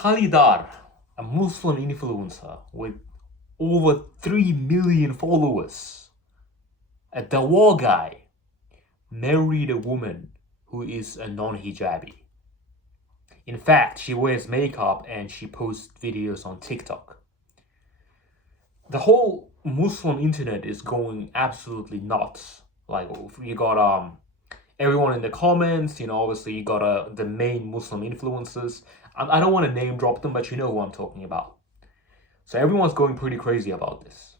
Talie Dar, a Muslim influencer with over 3 million followers, a Dawah guy, married a woman who is a non-hijabi. In fact, she wears makeup and she posts videos on TikTok. The whole Muslim internet is going absolutely nuts. Like, you got everyone in the comments, obviously you got the main Muslim influencers. I don't want to name drop them, but you know who I'm talking about. So everyone's going pretty crazy about this.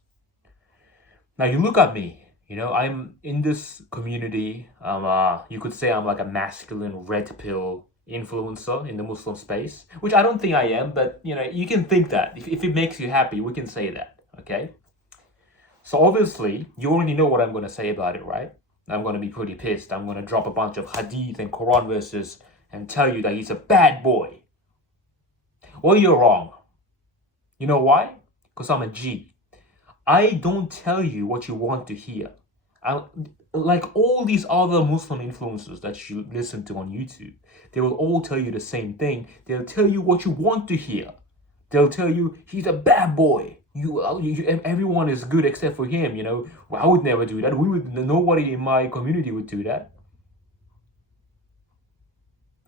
Now you look at me, I'm in this community. You could say I'm like a masculine red pill influencer in the Muslim space, which I don't think I am, but you can think that. If it makes you happy, we can say that, okay? So obviously, you already know what I'm going to say about it, right? I'm going to be pretty pissed. I'm going to drop a bunch of hadith and Quran verses and tell you that he's a bad boy. Well, you're wrong. You know why? Because I'm a G. I don't tell you what you want to hear. Like all these other Muslim influencers that you listen to on YouTube, they will all tell you the same thing. They'll tell you what you want to hear. They'll tell you he's a bad boy. Everyone is good except for him. Well, I would never do that. Nobody in my community would do that.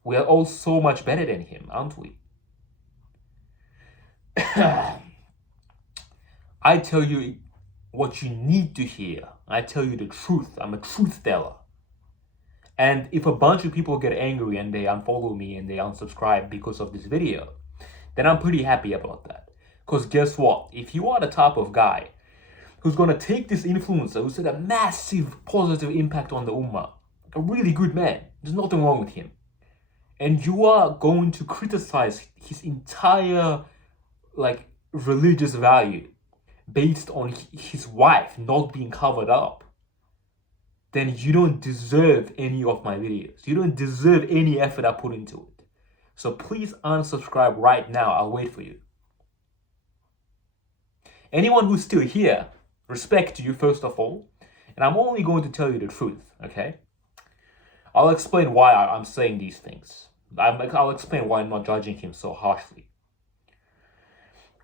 We are all so much better than him, aren't we? I tell you what you need to hear. I tell you the truth. I'm a truth teller. And if a bunch of people get angry and they unfollow me and they unsubscribe because of this video, then I'm pretty happy about that. Because guess what? If you are the type of guy who's going to take this influencer who's had a massive positive impact on the ummah, a really good man, there's nothing wrong with him, and you are going to criticize his entire religious value based on his wife not being covered up, then you don't deserve any of my videos. You don't deserve any effort I put into it. So please unsubscribe right now. I'll wait for you. Anyone who's still here, respect to you first of all, and I'm only going to tell you the truth, okay? I'll explain why I'm saying these things. I'll explain why I'm not judging him so harshly.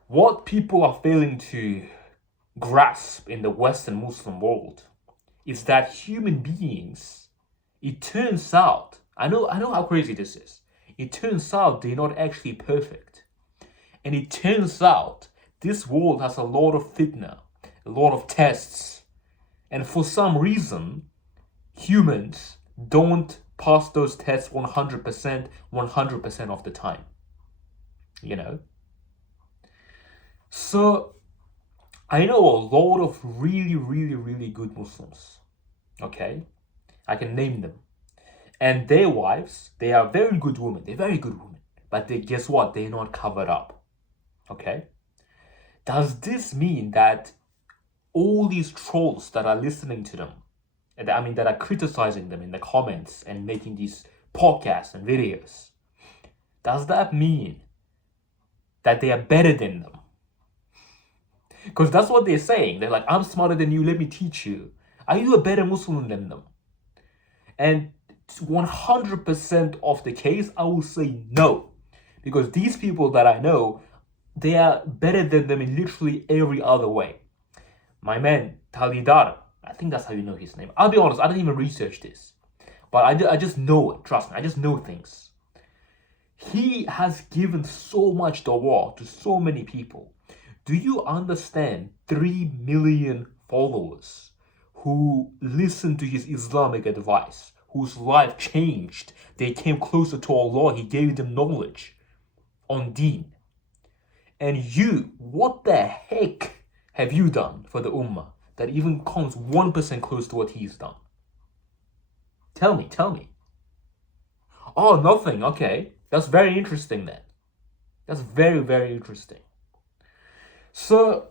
What people are failing to grasp in the Western Muslim world is that human beings, it turns out, I know how crazy this is. It turns out they're not actually perfect. And it turns out this world has a lot of fitna, a lot of tests. And for some reason, humans don't pass those tests 100% of the time. So I know a lot of really, really, really good Muslims. Okay? I can name them. And their wives, they are very good women. They're very good women. But guess what? They're not covered up. Okay? Does this mean that all these trolls that are listening to them, that are criticizing them in the comments and making these podcasts and videos, does that mean that they are better than them? Because that's what they're saying. They're like, I'm smarter than you, let me teach you. Are you a better Muslim than them? And 100% of the case, I will say no. Because these people that I know, they are better than them in literally every other way. My man, Talie Dar, I think that's how you know his name. I'll be honest, I didn't even research this. But I just know it, trust me, I just know things. He has given so much dawah to so many people. Do you understand 3 million followers who listened to his Islamic advice, whose life changed? They came closer to Allah. He gave them knowledge on deen. And you, what the heck have you done for the ummah that even comes 1% close to what he's done? Tell me. Oh, nothing. Okay. That's very interesting then. That's very, very interesting. So,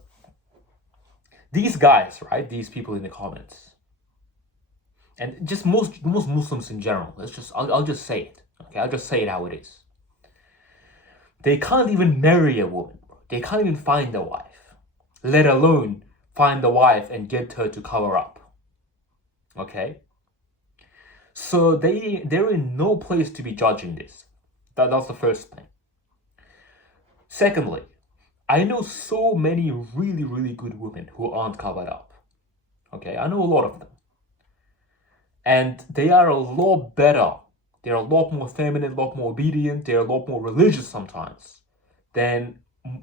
these guys, right? These people in the comments, and just most Muslims in general. I'll just say it. Okay, I'll just say it how it is. They can't even marry a woman. They can't even find a wife, let alone find a wife and get her to cover up. Okay. So they're in no place to be judging this. That's the first thing. Secondly, I know so many really, really good women who aren't covered up. Okay, I know a lot of them. And they are a lot better. They're a lot more feminine, a lot more obedient, they're a lot more religious sometimes than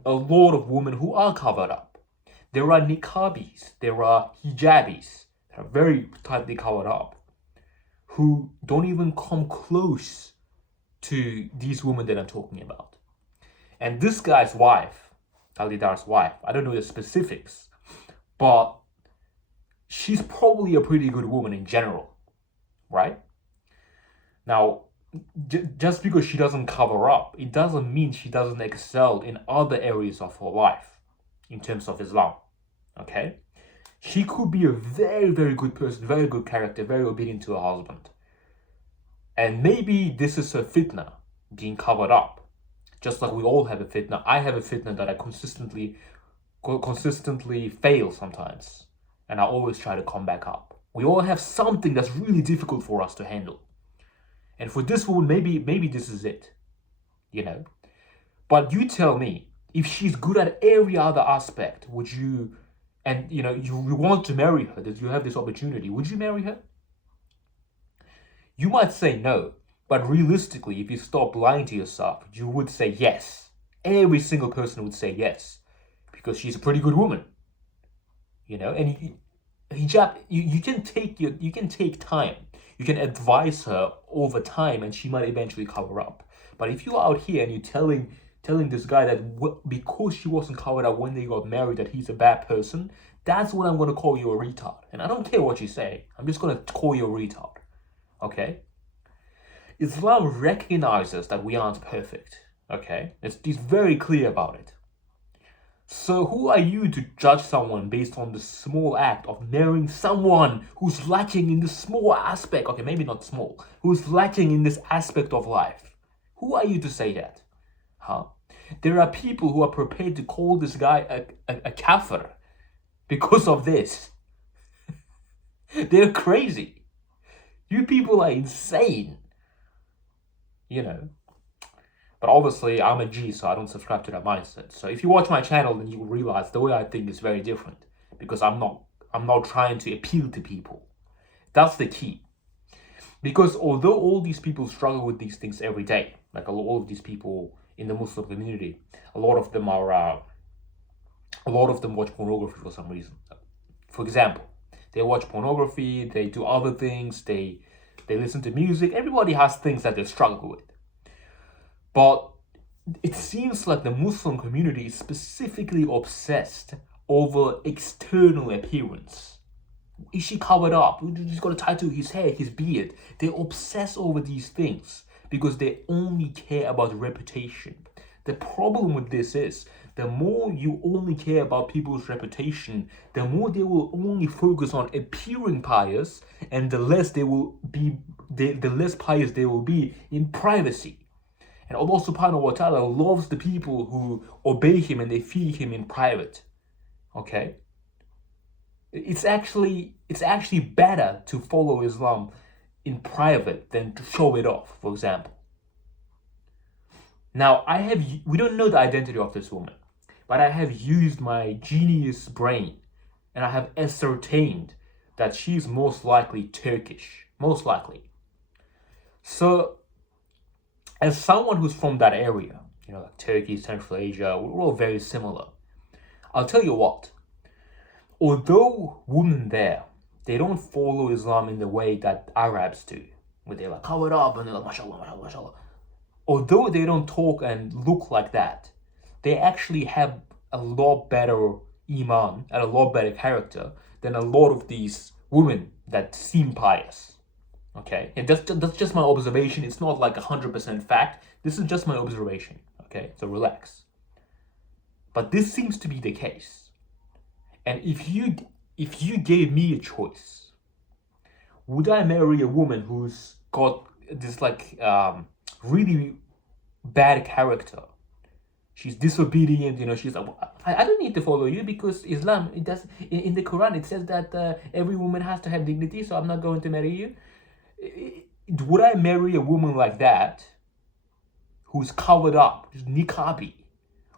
a lot of women who are covered up. There are niqabis, there are hijabis that are very tightly covered up, who don't even come close to these women that I'm talking about. And this guy's wife, Talie Dar's wife, I don't know the specifics, but she's probably a pretty good woman in general, right? Now, just because she doesn't cover up, it doesn't mean she doesn't excel in other areas of her life in terms of Islam, okay? She could be a very, very good person, very good character, very obedient to her husband. And maybe this is her fitna, being covered up. Just like we all have a fitna. I have a fitna that I consistently fail sometimes. And I always try to come back up. We all have something that's really difficult for us to handle. And for this woman, maybe this is it, you know. But you tell me, if she's good at every other aspect, would you, and you know, you want to marry her, that you have this opportunity, would you marry her? You might say no, but realistically, if you stop lying to yourself, you would say yes. Every single person would say yes, because she's a pretty good woman, you know. And hijab, you can take time. You can advise her over time, and she might eventually cover up. But if you're out here and you're telling this guy that because she wasn't covered up when they got married, that he's a bad person, that's when I'm going to call you a retard. And I don't care what you say. I'm just going to call you a retard. Okay? Islam recognizes that we aren't perfect. Okay? It's very clear about it. So who are you to judge someone based on the small act of marrying someone who's lacking in the small aspect? Okay, maybe not small. Who's lacking in this aspect of life? Who are you to say that? Huh? There are people who are prepared to call this guy a kafir because of this. They're crazy. You people are insane. You know. But obviously, I'm a G, so I don't subscribe to that mindset. So if you watch my channel, then you will realize the way I think is very different. Because I'm not trying to appeal to people. That's the key. Because although all these people struggle with these things every day, like all of these people in the Muslim community, a lot of them watch pornography for some reason. For example, they watch pornography, they do other things, they listen to music. Everybody has things that they struggle with. But it seems like the Muslim community is specifically obsessed over external appearance. Is she covered up? He's got a tattoo, his hair, his beard. They obsess over these things because they only care about reputation. The problem with this is, the more you only care about people's reputation, the more they will only focus on appearing pious, and the less pious they will be in privacy. And Allah subhanahu wa ta'ala loves the people who obey him and they fear him in private. Okay? It's actually better to follow Islam in private than to show it off, for example. Now, we don't know the identity of this woman, but I have used my genius brain and I have ascertained that she's most likely Turkish. Most likely. So, as someone who's from that area, you know, like Turkey, Central Asia, we're all very similar. I'll tell you what, although women there, they don't follow Islam in the way that Arabs do, where they're like covered up and they're like, mashallah, mashallah, mashallah. Although they don't talk and look like that, they actually have a lot better iman and a lot better character than a lot of these women that seem pious. Okay, and that's just my observation. It's not like 100% fact. This is just my observation. Okay, so relax. But this seems to be the case. And if you gave me a choice, would I marry a woman who's got this like really bad character? She's disobedient, you know. She's like, I don't need to follow you because Islam, it does in the Quran it says that every woman has to have dignity. So I'm not going to marry you. Would I marry a woman like that, who's covered up, who's niqabi,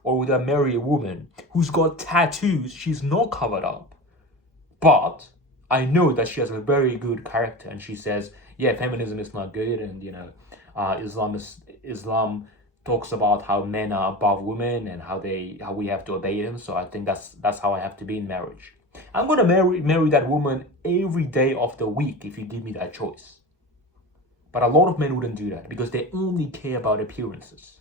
or would I marry a woman who's got tattoos, she's not covered up, but I know that she has a very good character, and she says, yeah, feminism is not good, and Islam talks about how men are above women and how we have to obey them. So I think that's how I have to be in marriage. I'm gonna marry that woman every day of the week if you give me that choice. But a lot of men wouldn't do that because they only care about appearances.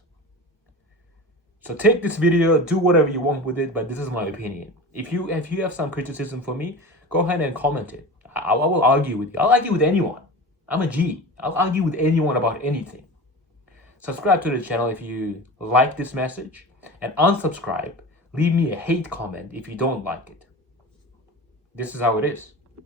So take this video, do whatever you want with it, but this is my opinion. If you have some criticism for me, go ahead and comment it. I will argue with you. I'll argue with anyone. I'm a G. I'll argue with anyone about anything. Subscribe to the channel if you like this message, and unsubscribe. Leave me a hate comment if you don't like it. This is how it is.